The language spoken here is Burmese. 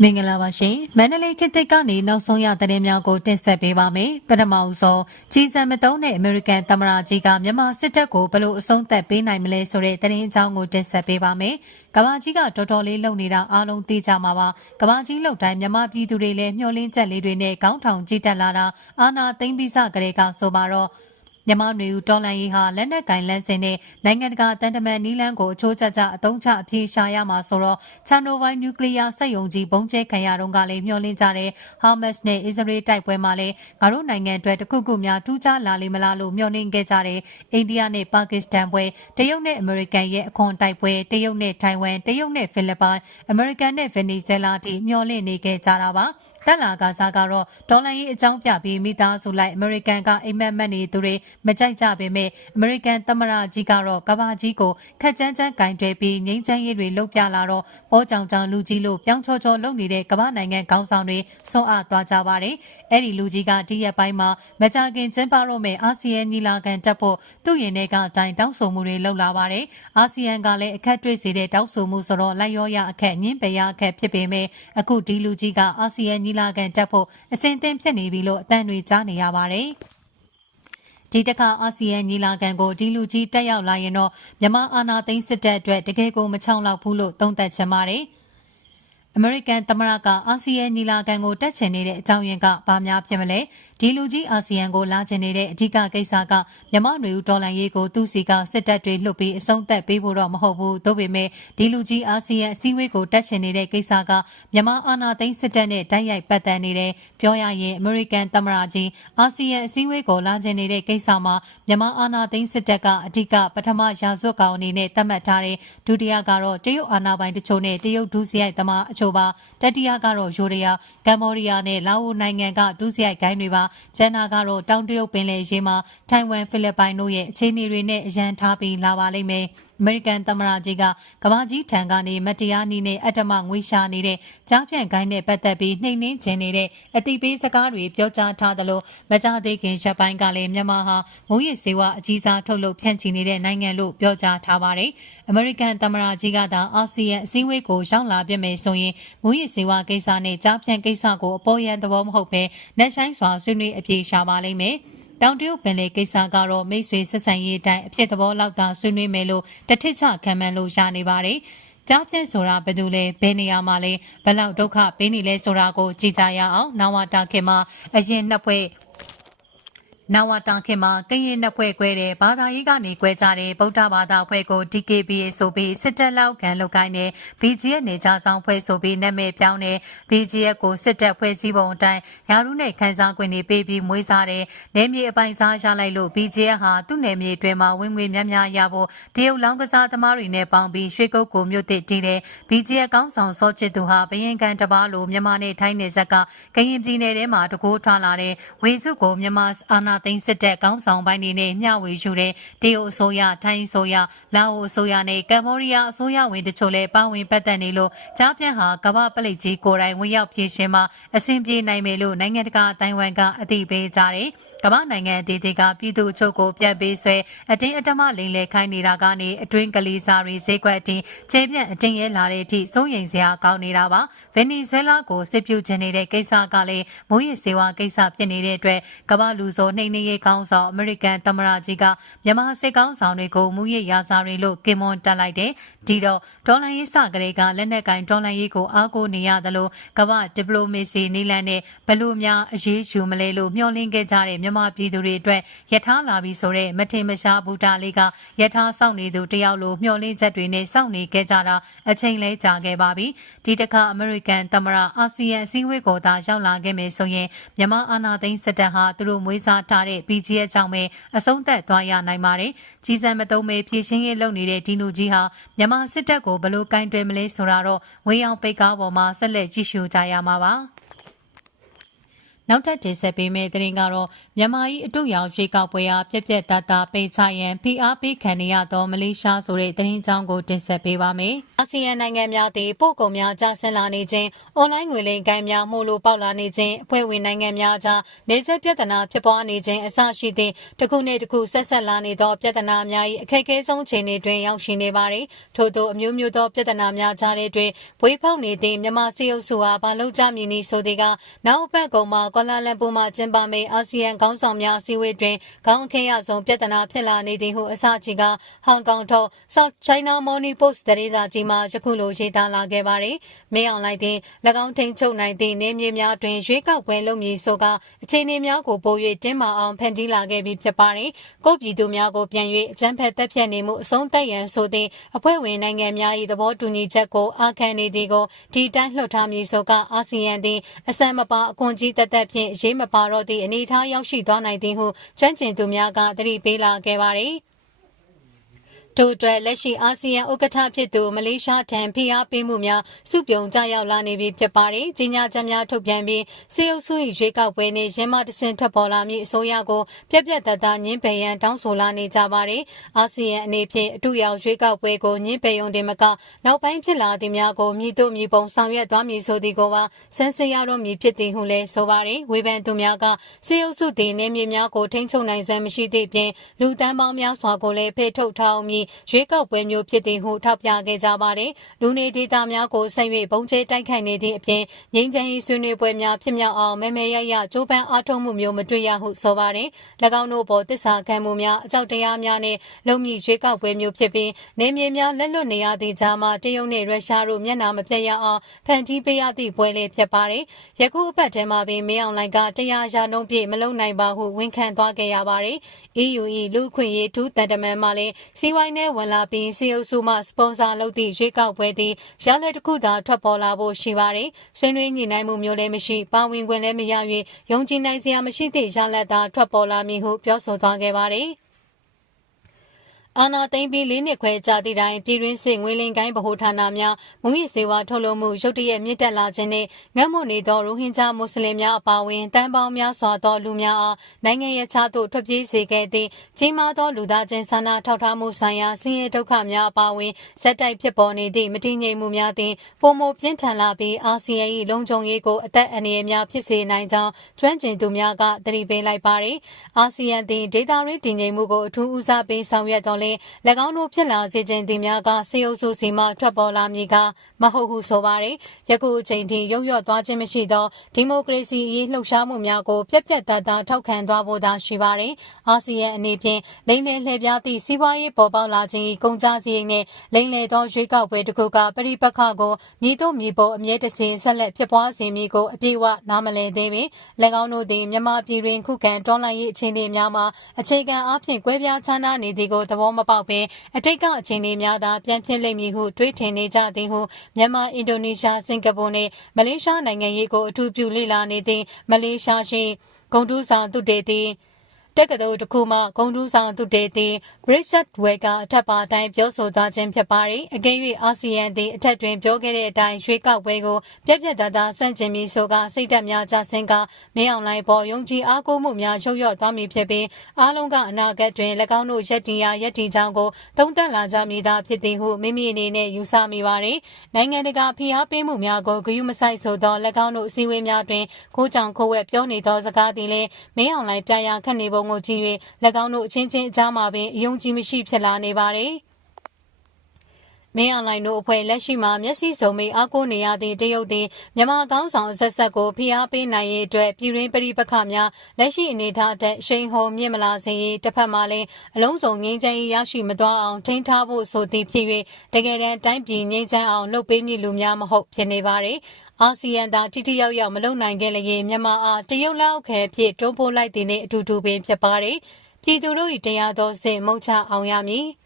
မင်္ဂလာပါရှင်မန္တလေးခေတ်သစ်ကနေနောက်ဆုံးရသတင်းများကိုတင်ဆက်ပေးပါမယ်ပထမဦးဆုံးကြီးစံမတုံးတဲ့အမေရိကန်သမ္မတကြီးကမြန်မာစစ်တပ်ကိုဘယ်လိုအဆုံးသတ်ပေးနိုင်မလဲဆိုတဲ့သတင်းအကြောင်းကိုတင်ဆက်ပေးပါမယ်ကဘာကြီးကတော်တော်လေးလုံနေတာအားလုံးသိကြမှာပါကဘာကြီးလုံတိုင်းမြန်မာပြည်သူတွေလည်းမျှော်လင့်ချက်လေးတွေနဲ့ကောင်းထောင်ကြည့်တက်လာတာအာနာသိမ့်ပြီးစကလေးကဆိုပါတော့ မြန်မာနေဦးတော်လန်ရေးဟာလက်နက်ကင်လန်းစင်နဲ့နိုင်ငံတကာတန်တမန်နီးလန်းကိုအချိုးကျကျအသုံးချအပြေရှာရမှာဆိုတော့ချာနိုဝိုင်းနျူကလ িয়ার စက်ယုံကြီးဘုံကျဲခံရတော့ကလည်းမျှော်လင့်ကြတဲ့ဟာမတ်စ်နဲ့အစ္စရေးတိုက်ပွဲမှာလည်းငါတို့နိုင်ငံအတွက်တခုခုများထူးခြားလာလိမ့်မလားလို့မျှော်လင့်ခဲ့ကြတဲ့အိန္ဒိယနဲ့ပါကစ္စတန်ပွဲတရုတ်နဲ့အမေရိကန်ရဲ့အခွန်တိုက်ပွဲတရုတ်နဲ့ထိုင်ဝမ်တရုတ်နဲ့ဖိလစ်ပိုင်အမေရိကန်နဲ့ဗင်နီဇွဲလားအထိမျှော်လင့်နေခဲ့ကြတာပါ တက်လာကစားကတော့ဒေါ်လာရေးအကြောင်းပြပြီးမိသားစုလိုက်အမေရိကန်ကအိမ်မက်မက်နေသူတွေမကြိုက်ကြပေမဲ့အမေရိကန်သမ္မတကြီးကတော့ကဘာကြီးကိုခက်ကြမ်းကြမ်းကင်တွယ်ပြီးငိမ့်ချမ်းရေးတွေလှုပ်ပြလာတော့ပေါ်ကြောင်ကြောင်လူကြီးလို့ပြောင်းချောချောလုပ်နေတဲ့ကမ္ဘာနိုင်ငံခေါင်းဆောင်တွေဆွန့်အားသွားကြပါတယ်။အဲ့ဒီလူကြီးကဒီရက်ပိုင်းမှာမကြခင်ကျင်းပတော့မယ့်အာဆီယံညီလာခံတက်ဖို့သူ့ရင်ထဲကအတိုင်းတောင်းဆိုမှုတွေလုပ်လာပါတယ်။အာဆီယံကလည်းအခက်တွေ့စေတဲ့တောင်းဆိုမှုဆိုတော့လိုက်ရောရအခက်ညင်းပယ်ရအခက်ဖြစ်ပေမဲ့အခုဒီလူကြီးကအာဆီယံညီလာခံတက်ဖို့အစဉ်သင့်ဖြစ်နေပြီလို့အတန်တွေကြားနေရပါတယ်။ဒီတခါအာဆီယံညီလာခံကိုဒီလူကြီးတက်ရောက်လာရင်တော့မြန်မာအာဏာသိမ်းစစ်တပ်အတွက်တကယ်ကိုမချောင်လောက်ဘူးလို့သုံးသပ်ချင်ပါတယ်။အမေရိကန်သမ္မတကအာဆီယံညီလာခံကိုတက်ချင်နေတဲ့အကြောင်းရင်းကဘာများဖြစ်မလဲ ဒီလူကြီးအာဆီယံကိုလာချင်နေတဲ့အဓိကကိစ္စကမြန်မာနွေဦးဒေါ်လာရေးကိုသူ့စီကစစ်တပ်တွေလှုပ်ပြီးအဆုံးသက်ပေးဖို့တော့မဟုတ်ဘူးသို့ပေမဲ့ဒီလူကြီးအာဆီယံအစည်းအဝေးကိုတက်ချင်နေတဲ့ကိစ္စကမြန်မာအာဏာသိမ်းစစ်တပ်နဲ့တိုက်ရိုက်ပတ်သက်နေတယ်ပြောရရင်အမေရိကန်သမ္မတကြီးအာဆီယံအစည်းအဝေးကိုလာချင်နေတဲ့ကိစ္စမှာမြန်မာအာဏာသိမ်းစစ်တပ်ကအဓိကပထမရာဇဝတ်ကောင်အနေနဲ့သတ်မှတ်ထားတဲ့ဒုတိယကတော့တရုတ်အာဏာပိုင်တချို့နဲ့တရုတ်ဒုစရိုက်သမားအချို့ပါတတိယကတော့ယူရီးယားကမ္ဘောဒီးယားနဲ့လာအိုနိုင်ငံကဒုစရိုက်ဂိုင်းတွေပါကျန်နာကတော့တောင်တရုတ်ပင်လယ်ရေးမှာထိုင်ဝမ်ဖိလစ်ပိုင်တို့ရဲ့အခြေအနေတွေနဲ့အရန်ထားပြီးလာပါလိမ့်မယ်အမေရိကန်သမ္မတကြီးကကမ္ဘာကြီးထံကနေမတရားနည်းနဲ့အတ္တမငွေရှာနေတဲ့ကြားဖြန့်ခိုင်းနဲ့ပတ်သက်ပြီးနှိမ်နှင်းခြင်းနေတဲ့အတိပေးစကားတွေပြောကြားထားသလိုမကြသေးခင်ရက်ပိုင်းကလည်းမြန်မာဟာမုံရည်စေဝါအကြီးစားထုတ်လုပ်ဖြန့်ချီနေတဲ့နိုင်ငံလို့ပြောကြားထားပါတယ်။အမေရိကန်သမ္မတကြီးကသာအာဆီယံအစည်းအဝေးကိုရောက်လာပြမယ်ဆိုရင်မုံရည်စေဝါကိစ္စနဲ့ကြားဖြန့်ကိစ္စကိုအပေါ်ယံသဘောမဟုတ်ဘဲနှက်ဆိုင်စွာဆွေးနွေးအပြေရှာပါလိမ့်မယ်။ တောင်တရုတ်ပင်လယ်ကိစ္စကတော့မိတ်ဆွေဆက်ဆံရေးအတိုင်းအဖြစ်သဘောလောက်သာဆွေးနွေးမယ်လို့တထစ်ချခံမှန်းလို့ရနေပါတယ်။ကြားပြန့်ဆိုတာဘယ်သူလဲဘယ်နေရာမှာလဲဘယ်လောက်ဒုက္ခပေးနေလဲဆိုတာကိုကြည်ကြရအောင်နဝတာခင်မှာအရင်နှစ်ဖွဲ့ နဝတာခင်မှာကရင်နှစ်ဖွဲ့ကွဲတဲ့ဘာသာရေးကနေကွဲကြတဲ့ဗုဒ္ဓဘာသာဖွဲ့ကို DKBA ဆိုပြီးစစ်တပ်လောက်ခံလုပ်ခိုင်းတဲ့ BGF နေကြဆောင်ဖွဲ့ဆိုပြီးနာမည်ပြောင်းတဲ့ BGF ကိုစစ်တပ်ဖွဲ့စည်းပုံအတိုင်းရာထူးနဲ့ခန်းစားခွင့်တွေပေးပြီးမွေးစားတဲ့နေမြေအပိုင်စားရလိုက်လို့ BGF ဟာသူ့နေမြေအတွင်းမှာဝင်ငွေများများရဖို့တရုတ်လောင်းကစားသမားတွေနဲ့ပေါင်းပြီးရွှေကုတ်ကိုမြို့တစ်တည်တဲ့ BGF ကောင်းဆောင်စောချစ်သူဟာဘရင်ကန်တပားလိုမြန်မာနဲ့ထိုင်းနယ်ဇက်ကကရင်ပြည်နယ်ထဲမှာတကိုးထွာလာတဲ့ဝေစုကိုမြန်မာအာဏာသိမ်းစစ်တပ်ကောင်းဆောင်ပိုင်းတွေနဲ့မျှဝေယူတဲ့တရုတ်အစိုးရထိုင်းအစိုးရလာအိုအစိုးရနဲ့ကမ္ဘောဒီးယားအစိုးရဝင်တချို့လည်းပါဝင်ပတ်သက်နေလို့ကြားပြန်ဟာကမ္ဘာပလိတ်ကြီးကိုယ်တိုင်ဝင်ရောက်ဖြည့်ရှင်မှာအဆင်ပြေနိုင်မယ်လို့နိုင်ငံတကာအတိုင်းအဝန်ကအသိပေးကြတယ်။ ကမ္ဘာနိုင်ငံအသီးသီးကပြည်သူအချို့ကိုပြတ်ပေးဆွဲအတင်းအဓမ္မလိမ်လည်ခိုင်းနေတာကနေအတွင်းကလေးစားတွေဈေးကွက်အတင်းခြေပြန့်အတင်းရဲလာတဲ့အထိစိုးရိမ်စရာကောင်းနေတာပါဗင်နီဇွဲလားကိုစစ်ပြုကျင်နေတဲ့ကိစ္စကလည်းမိုးရစေဝါကိစ္စဖြစ်နေတဲ့အတွက်ကမ္ဘာလူဆိုနှိမ့်နေရေးကောင်းဆောင်အမေရိကန်သမ္မတကြီးကမြန်မာစစ်ကောင်းဆောင်တွေကိုမူရရာစာတွေလို့ကင်မွန်တက်လိုက်တယ်ဒီတော့ဒေါ်လာရေးစကလေးကလက်နက်ကင်ဒေါ်လာရေးကိုအားကိုးနေရသလိုကမ္ဘာဒီပလိုမေစီနီလန်နဲ့ဘလို့များအရေးယူမလဲလို့မျှော်လင့်ခဲ့ကြတဲ့မြန်မာပြည်သူတွေအတွက်ယထာလာပြီဆိုတဲ့မထင်မရှားဘူတာလေးကယထာစောင့်နေသူတယောက်လိုမျှော်လင့်ချက်တွေနဲ့စောင့်နေခဲ့ကြတာအချိန်လဲကြာခဲ့ပါပြီဒီတခါအမေရိကန်သမ္မတအာဆီယံအစည်းအဝေးကိုသာရောက်လာခဲ့မယ်ဆိုရင်မြန်မာအာဏာသိမ်းစစ်တပ်ဟာသူတို့မွေးစားထားတဲ့ BGF ကြောင့်ပဲအဆုံးသက်သွားရနိုင်ပါတယ်ကြီးစံမတုံးမေဖြည့်ရှင်းရေးလုပ်နေတဲ့ဒီနူကြီးဟာမြန်မာစစ်တပ်ကိုဘလို့ကင်တွယ်မလဲဆိုတာတော့ဝေးအောင်ပိတ်ကားပေါ်မှာဆက်လက်ကြည့်ရှုကြရမှာပါ နောက်ထပ်တင်ဆက်ပေးမယ့်သတင်းကတော့မြန်မာ၏အတူရောင်ရွေးကောက်ပွဲအားပြက်ပြက်သားသားပိတ်ချရန်ဖိအားပေးခံနေရသောမလေးရှားဆိုတဲ့သတင်းကြောင်းကိုတင်ဆက်ပေးပါမယ်။အာဆီယံနိုင်ငံများသည်ပို့ကုန်များကျဆင်းလာနေခြင်းအွန်လိုင်းငွေလိမ်ကိုင်းများမှုလိုပေါက်လာနေခြင်းအဖွဲ့ဝင်နိုင်ငံများကြားနေဆက်ပြဿနာဖြစ်ပွားနေခြင်းအစရှိသည့်တစ်ခုနှင့်တစ်ခုဆက်ဆက်လာနေသောပြဿနာများ၏အခက်အခဲဆုံးခြေအနေတွင်ရောက်ရှိနေပါသည်ထို့သောအမျိုးမျိုးသောပြဿနာများကြားတဲ့တွင်ဝေးဖောက်နေသည့်မြန်မာစီအုပ်စုအားဘာလို့ကြမည်နည်းဆိုသည်ကနောက်ပတ်ကုံမှာကွာလာလမ်ပူမှကျင်းပမယ့်အာဆီယံခေါင်းဆောင်များအစည်းအဝေးတွင်ခေါင်းအခင်းရဆုံးပြဿနာဖြစ်လာနေသည်ဟုအစချီကဟောင်ကောင်ထုတ် South China Morning Post သတင်းစာကြီးမှယခုလိုရေးသားလာခဲ့ပါသည်။မင်းအောင်လိုက်သည်၎င်းထိန်ချုပ်နိုင်သည့်နေမြေများတွင်ရွေးကောက်ပွဲလုပ်မည်ဆိုကအခြေအနေများကိုပို၍တင်းမာအောင်ဖန်တီးလာခဲ့ပြီးဖြစ်ပါသည်။ကိုပြည်သူများကိုပြန်၍အကြမ်းဖက်တပ်ဖြတ်နေမှုအဆုံးသတ်ရန်ဆိုသည့်အဖွဲ့ဝင်နိုင်ငံများ၏သဘောတူညီချက်ကိုအာခံနေသည်ကိုဒီတိုင်းလှုပ်ထားမည်ဆိုကအာဆီယံသည်အစံမပါအခွန်ကြီးတက်တက်ဖြင့်ရေးမပါတော့သည့်အနေအထားရောက်ရှိသွားနိုင်သည်ဟုကျွမ်းကျင်သူများကသတိပေးလာခဲ့ပါသည်။ ထို့အတွက်လက်ရှိအာဆီယံဥက္ကဋ္ဌဖြစ်သူမလေးရှားထံဖိအားပေးမှုများစုပြုံကြရောက်လာနေပြီဖြစ်ပါတယ်။ကြီးညာချက်များထုတ်ပြန်ပြီးစေအုပ်စု၏ရွေးကောက်ပွဲနှင့်ရင်းမတဆင့်ထွက်ပေါ်လာမည့်အစိုးရကိုပြက်ပြက်တသားညှင်းပယ်ရန်တောင်းဆိုလာနေကြပါတယ်။အာဆီယံအနေဖြင့်အထူးရောက်ရွေးကောက်ပွဲကိုညှင်းပယ်ရုံတင်မကနောက်ပိုင်းဖြစ်လာသည့်များကိုမြည်တို့မြည်ပုံဆောင်ရွက်သွားမည်ဆိုသည်ကိုပါစမ်းစစ်ရတော့မည်ဖြစ်သည်ဟုလည်းဆိုပါတယ်။ဝေဖန်သူများကစေအုပ်စုသည်နေမြေများကိုထိန်းချုပ်နိုင်စွမ်းမရှိသည့်ပြင်လူတန်းပေါင်းများစွာကိုလည်းဖေထုတ်ထားအောင်မည်ရွေးကောက်ပွဲမျိုးဖြစ်သည်ဟုထောက်ပြခဲ့ကြပါတယ်။လူနေဒေသများကိုဆက်၍ပုံကျဲတိုက်ခိုက်နေသည့်အပြင်ငင်းချမ်းရေးဆွေးနွေးပွဲများဖြစ်မြောက်အောင်မဲမဲရရကြိုးပမ်းအားထုတ်မှုမျိုးမတွေ့ရဟုဆိုပါတယ်။၎င်းတို့ပေါ်တစ္ဆာခံမှုများအကြောက်တရားများနဲ့လုံမြရွေးကောက်ပွဲမျိုးဖြစ်ပြီးနေမြေများလက်လွတ်နေရသည့်ကြားမှာတရုတ်နဲ့ရုရှားတို့မျက်နှာမပြတ်ရအောင်ဖန်တီးပေးရသည့်ပွဲလေးဖြစ်ပါတယ်။ယခုအပတ်ထဲမှာပင်မင်းအောင်လိုင်ကတရားရာနှုန်းပြည့်မလုံနိုင်ပါဟုဝန်ခံသွားခဲ့ရပါတယ်။ EU ၏လူခွင့်ရေးထူးတန်တမန်မှလည်းစီဝိုင်းနဲ့ဝန်လာပြီးစီအုပ်စုမှစပွန်ဆာလုပ်သည့်ရွေးကောက်ပွဲသည်ရလက်တစ်ခုသာထွက်ပေါ်လာဖို့ရှိပါတယ်။ဆွေးနွေးညှိနှိုင်းမှုမျိုးလည်းမရှိပါဝင်ခွင့်လည်းမရ၍ယုံကြည်နိုင်စရာမရှိသည့်ရလက်သာထွက်ပေါ်လာမည်ဟုပြောဆိုသွားခဲ့ပါတယ်။ အာနာသိမ့်ပြီးလေးနှစ်ခွဲကြာသည့်တိုင်ပြည်တွင်းစစ်ငွေလင်ကိုင်းဗဟိုဌာနများမူရစ်စေဝါထုတ်လုပ်မှုရုတ်တရက်မြင့်တက်လာခြင်းနှင့်ငတ်မွတ်နေသောရိုဟင်ဂျာမွတ်စလင်များအပါအဝင်တန်ပေါင်းများစွာသောလူများအားနိုင်ငံရေးခြားသို့ထွက်ပြေးစေခဲ့သည့်ကြီးမားသောလူသားချင်းစာနာထောက်ထားမှုဆိုင်ရာဆင်းရဲဒုက္ခများအပါအဝင်ဇက်တိုက်ဖြစ်ပေါ်နေသည့်မတည်ငြိမ်မှုများသည်ပုံမပြင်းထန်လာပြီးအာဆီယံ၏လုံခြုံရေးကိုအသက်အန္တရာယ်များဖြစ်စေနိုင်ကြောင်းကျွမ်းကျင်သူများကသတိပေးလိုက်ပါသည်အာဆီယံသည်ဒေတာရင်းတည်ငြိမ်မှုကိုအထူးဦးစားပေးဆောင်ရွက်တော်လဲ၎င်းတို့ဖြစ်လာစေခြင်းသည်များကစေအုပ်စုစီမှထွက်ပေါ်လာမည်ကမဟုတ်ဟုဆိုပါရယ်ယခုအချိန်ထိရုပ်ရော့သွားခြင်းမရှိသောဒီမိုကရေစီရေးလှုပ်ရှားမှုများကိုပြက်ပြက်သားသားထောက်ခံသွားဖို့သာရှိပါရယ်အာဆီယံအနေဖြင့်လိမ့်လည်လှည့်ပြားသည့်စီးပွားရေးပေါ်ပေါက်လာခြင်းကုန်ကြစည်နှင့်လိမ့်လည်သောရွေးကောက်ပွဲတစ်ခုကပရိပက္ခကိုမြည်တို့မြည်ပေါ်အမြဲတစေဆက်လက်ဖြစ်ပွားစေမည်ကိုအပြည့်အဝနားမလည်သေးပေ၎င်းတို့သည်မြန်မာပြည်တွင်ခုခံတွန်းလှန်ရေးအခြေအနေများမှာအခြေခံအားဖြင့်ကွဲပြားခြားနားနေသည်ကိုသဘောမပေါက်ပင်အတိတ်ကအခြေအနေများသာပြန်ဖြစ်လိမ့်မည်ဟုတွေးထင်နေကြသည်ဟုမြန်မာအင်ဒိုနီးရှားစင်ကာပူနှင့်မလေးရှားနိုင်ငံရေးကိုအထူးပြုလေ့လာနေသည့်မလေးရှားရှိဂုံတူးဆောင်သူတေသည် တက္ကသိုလ်တစ်ခုမှဂုံတူးဆောင်သူတေသည် Richard Way ကအထက်ပါအတိုင်းပြောဆိုသွားခြင်းဖြစ်ပါတယ်။အကယ်၍အာဆီယံသည်အထက်တွင်ပြောခဲ့တဲ့အတိုင်းရွေးကောက်ပွဲကိုပြက်ပြက်သားသားဆန့်ကျင်ပြီးဆိုကစိတ်ဓာတ်များကြဆင်းကမင်းအောင်လှိုင်ပေါ်ယုံကြည်အားကိုးမှုများရုပ်ရော့သွားမည်ဖြစ်ပြီးအားလုံးကအနာဂတ်တွင်၎င်းတို့ရက်တီရာရက်တီချောင်းကိုသုံးသပ်လာကြမည်သာဖြစ်သည်ဟုမိမိအနေနဲ့ယူဆမိပါတယ်။နိုင်ငံတကာဖိအားပေးမှုများကိုဂရုမစိုက်ဆိုသော၎င်းတို့အစည်းအဝေးများတွင်ခိုးကြောင်ခိုးဝဲပြောနေသောစကားသည်လည်းမင်းအောင်လှိုင်ပြရာခတ်နေပုံကိုကြည့်၍၎င်းတို့အချင်းချင်းအကြားမှာပင်အယုံကြည်မရှိဖြစ်လာနေပါတယ်။မင်းအွန်လိုင်းတို့အဖွဲ့လက်ရှိမှာမျက်စိစုံမိအားကိုးနေရသည့်တရုတ်သည်မြန်မာကောင်းဆောင်ဆက်ဆက်ကိုဖိအားပေးနိုင်ရေးအတွက်ပြည်ရင်းပရိပခများလက်ရှိအနေအထားတဲ့အရှိန်ဟုန်မြင့်မလာစေရေးတစ်ဖက်မှာလည်းအလုံးစုံငြိမ်းချမ်းရေးရရှိမသွားအောင်ထိန်းထားဖို့ဆိုသည်ဖြစ်၍တကယ်တမ်းတိုင်းပြည်ငြိမ်းချမ်းအောင်လုပ်ပေးမည်လူများမဟုတ်ဖြစ်နေပါတယ်။ အာဆီယံသာတိတိယောက်ယောက်မလုံနိုင်ခဲ့လျင်မြန်မာအားတရုတ်လောက်ခဲဖြစ်တွန်းပို့လိုက်တဲ့နေ့အတူတူပင်ဖြစ်ပါတယ်။ပြည်သူတို့၏တရားတော်စင်မုံချအောင်ရမည်။